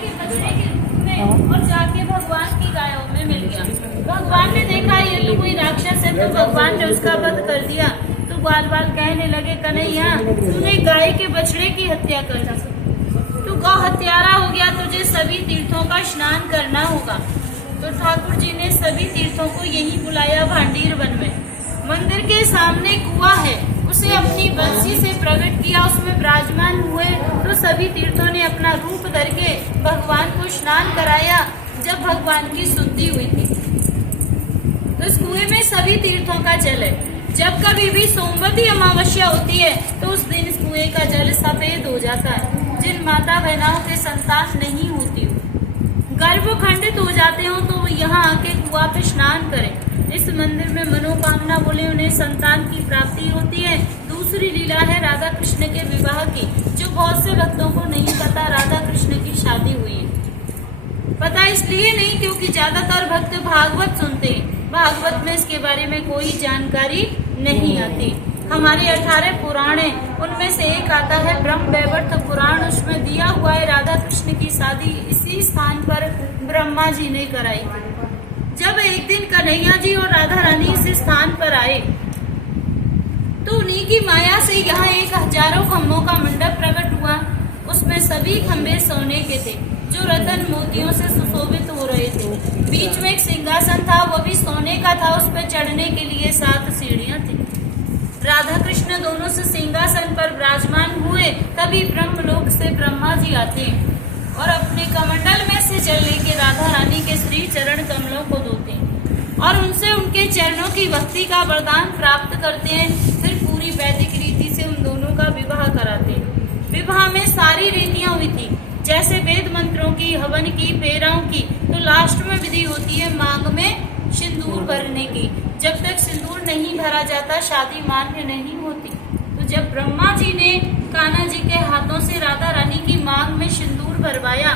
के बछड़े के रूप में और जाके भगवान की गायों में मिल गया। भगवान ने देखा ये तो कोई राक्षस है, तो भगवान ने उसका वध कर दिया। तो बाल बाल कहने लगे, कन्हैया तूने गाय के बछड़े की हत्या कर दी, तू गौ हत्यारा हो गया, तुझे सभी तीर्थों का स्नान करना होगा। तो ठाकुर जी ने सभी तीर्थों को यही बुलाया भांडीर वन में। मंदिर के सामने कुआं है, उसे अपनी बंसी से प्रकट किया, उसमें विराजमान हुए। तो सभी तीर्थों ने अपना रूप धर के भगवान को स्नान कराया। जब भगवान की शुद्धि हुई थी, तो इस कुएं में सभी तीर्थों का जल है। जब कभी भी सोमवती अमावस्या होती है, तो उस दिन इस कुएं का जल सफेद हो जाता है। जिन माता बहनों के संतान नहीं होती हो, गर्भ खंडित हो जाते हो, तो यहाँ आके कुआं पे स्नान करें। इस मंदिर में मनोकामना बोले उन्हें संतान की प्राप्ति होती है। दूसरी लीला है राधा कृष्ण के विवाह की, जो बहुत से भक्तों को नहीं पता। राधा कृष्ण की शादी हुई है, पता इसलिए नहीं क्योंकि ज्यादातर भक्त भागवत सुनते हैं, भागवत में इसके बारे में कोई जानकारी नहीं आती। हमारे 18 पुराण है, उनमें से एक आता है ब्रह्म वैवर्त पुराण। उसमें दिया हुआ है राधा कृष्ण की शादी इसी स्थान पर ब्रह्मा जी ने कराई थी। जब एक दिन कन्हैया जी और राधा रानी इस स्थान पर आए, तो उन्हीं की माया से यहाँ एक हजारों खम्भों का मंडप प्रकट हुआ। उसमें सभी खम्भे सोने के थे, जो रतन मोतियों से सुशोभित हो रहे थे। बीच में एक सिंहासन था, वो भी सोने का था। उस पर चढ़ने के लिए 7 सीढ़ियां थी। राधा कृष्ण दोनों से सिंहासन पर विराजमान हुए। तभी ब्रह्मलोक से ब्रह्मा जी आते हैं और अपने कमंडल में से जल लेके राधा रानी के श्री चरण कमलों को धोते हैं और उनसे उनके चरणों की भक्ति का वरदान प्राप्त करते हैं। फिर पूरी वैदिक रीति से उन दोनों का विवाह कराते हैं। विवाह में सारी रीतियां हुई थी, जैसे वेद मंत्रों की, हवन की, फेराओं की। तो लास्ट में विधि होती है मांग में सिंदूर भरने की। जब तक सिंदूर नहीं भरा जाता, शादी मान्य नहीं होती। तो जब ब्रह्मा जी ने कान्हा जी के हाथों से राधा रानी की मांग में सिंदूर भरवाया,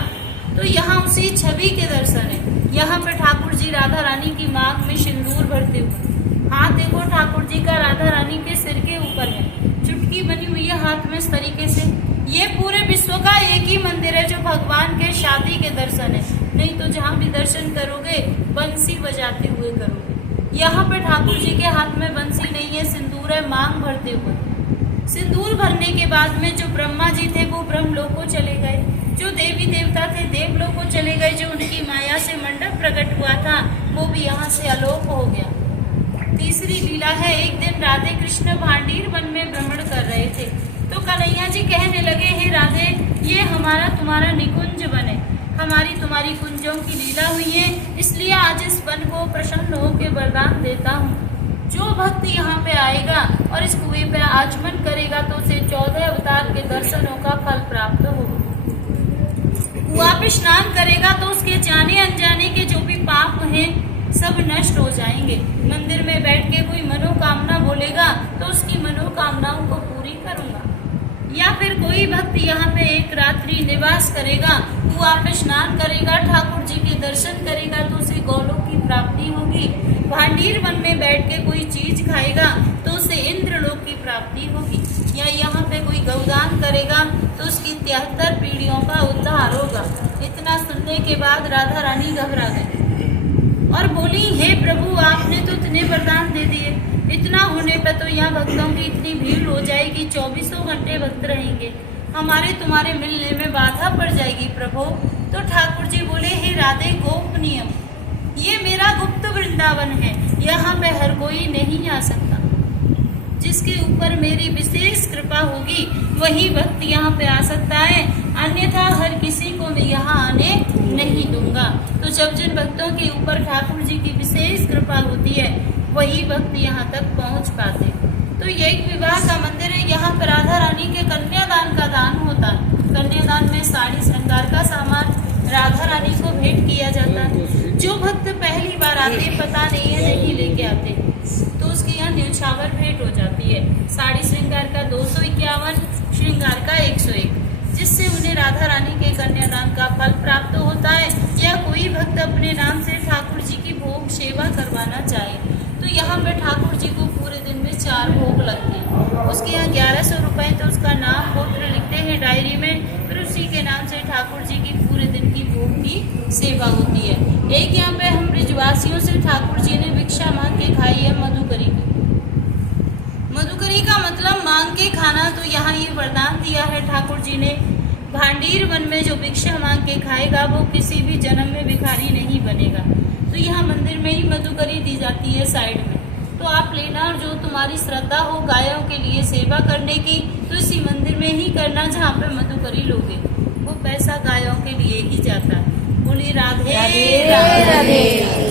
तो यहाँ उसी छवि के दर्शन है। यहाँ पे ठाकुर जी राधा रानी की मांग में सिंदूर भरते हुए, हाथ देखो ठाकुर जी का राधा रानी के सिर के ऊपर है, चुटकी बनी हुई है हाथ में इस तरीके से। ये पूरे विश्व का एक ही मंदिर है जो भगवान के शादी के दर्शन है। नहीं तो जहाँ भी दर्शन करोगे बंसी बजाते हुए करोगे। यहाँ पे ठाकुर जी के हाथ में बंसी नहीं है, सिंदूर है, मांग भरते हुए। सिंदूर भरने के बाद में जो ब्रह्मा जी थे वो ब्रह्मलोक को चले गए, जो देवी देवता थे देवलोक को चले गए, जो उनकी माया से मंडप प्रकट हुआ था वो भी यहाँ से अलोप हो गया। तीसरी लीला है, एक दिन राधे कृष्ण भांडीर वन में भ्रमण कर रहे थे, तो कन्हैया जी कहने लगे, हे राधे, ये हमारा तुम्हारा निकुंज वन है, हमारी तुम्हारी कुंजों की लीला हुई है, इसलिए आज इस वन को प्रसन्न होकर वरदान देता हूँ। जो भक्त यहाँ पे आएगा और इस कुएं पे आचमन करेगा तो उसे 14 अवतार के दर्शनों का फल प्राप्त होगा। कुआं पे स्नान करेगा तो उसके जाने अनजाने के जो भी पाप हैं सब नष्ट हो जाएंगे। मंदिर में बैठ के कोई मनोकामना बोलेगा तो उसकी मनोकामनाओं को पूरी करूंगा। या फिर कोई भक्त यहाँ पे एक रात्रि निवास करेगा, कुआं पे स्नान करेगा, ठाकुर जी के दर्शन करेगा तो उसे गौलोक की प्राप्ति होगी। भांडीर वन में बैठ के कोई चीज खाएगा तो उसे इंद्रलोक की प्राप्ति होगी। या यहाँ पे कोई गौदान करेगा तो उसकी 73 पीढ़ियों का उद्धार होगा। इतना सुनने के बाद राधा रानी घबरा गई और बोली, हे प्रभु, आपने तो इतने वरदान दे दिए, इतना होने पर तो यहाँ भक्तों की इतनी भीड़ हो जाएगी, 24 घंटे भक्त रहेंगे, हमारे तुम्हारे मिलने में बाधा पड़ जाएगी प्रभु। तो ठाकुर जी बोले, हे राधे, गोपनीय, ये मेरा गुप्त वृंदावन है, यहाँ पे हर कोई नहीं आ सकता। जिसके ऊपर मेरी विशेष कृपा होगी वही भक्त यहाँ पे आ सकता है, अन्यथा हर किसी को मैं यहाँ आने नहीं दूंगा। तो जब जिन भक्तों के ऊपर ठाकुर जी की विशेष कृपा होती है वही भक्त यहाँ तक पहुँच पाते। तो ये एक विवाह का मंदिर है। यहाँ पर राधा रानी के कन्यादान का दान होता है। कन्यादान में साड़ी श्रृंगार का सामान राधा रानी को भेंट किया जाता है। जो भक्त पहली बार आते, पता नहीं है, नहीं लेके आते, तो उसके यहाँ न्यौछावर भेंट हो जाती है। साड़ी श्रृंगार का 251, श्रृंगार का 101, जिससे उन्हें राधा रानी के कन्यादान का फल प्राप्त होता है। या कोई भक्त अपने नाम से ठाकुर जी की भोग सेवा करवाना चाहे तो यहाँ पे ठाकुर जी को पूरे दिन में 4 भोग लगते हैं। उसके यहाँ 1100 रुपये तो उसका नाम गोत्र लिखते हैं डायरी में, फिर उसी के नाम से ठाकुर जी की पूरे दिन की लोगों की सेवा होती है। एक यहाँ पे हम ब्रिजवासियों से ठाकुर जी ने भिक्षा मांग के खाई है मधुकरी। मधुकरी का मतलब मांग के खाना, तो यहाँ ये वरदान दिया है ठाकुर जी ने, भांडीर वन में जो भिक्षा मांग के खाएगा वो किसी भी जन्म में भिखारी नहीं बनेगा। तो यहाँ मंदिर में ही मधुकरी दी जाती है साइड में, तो आप लेना। और जो तुम्हारी श्रद्धा हो गायों के लिए सेवा करने की, तो इसी मंदिर में ही करना जहाँ पे मधुकरी लोगे, वो पैसा गायों के लिए ही जाता है। बोली राधे राधे।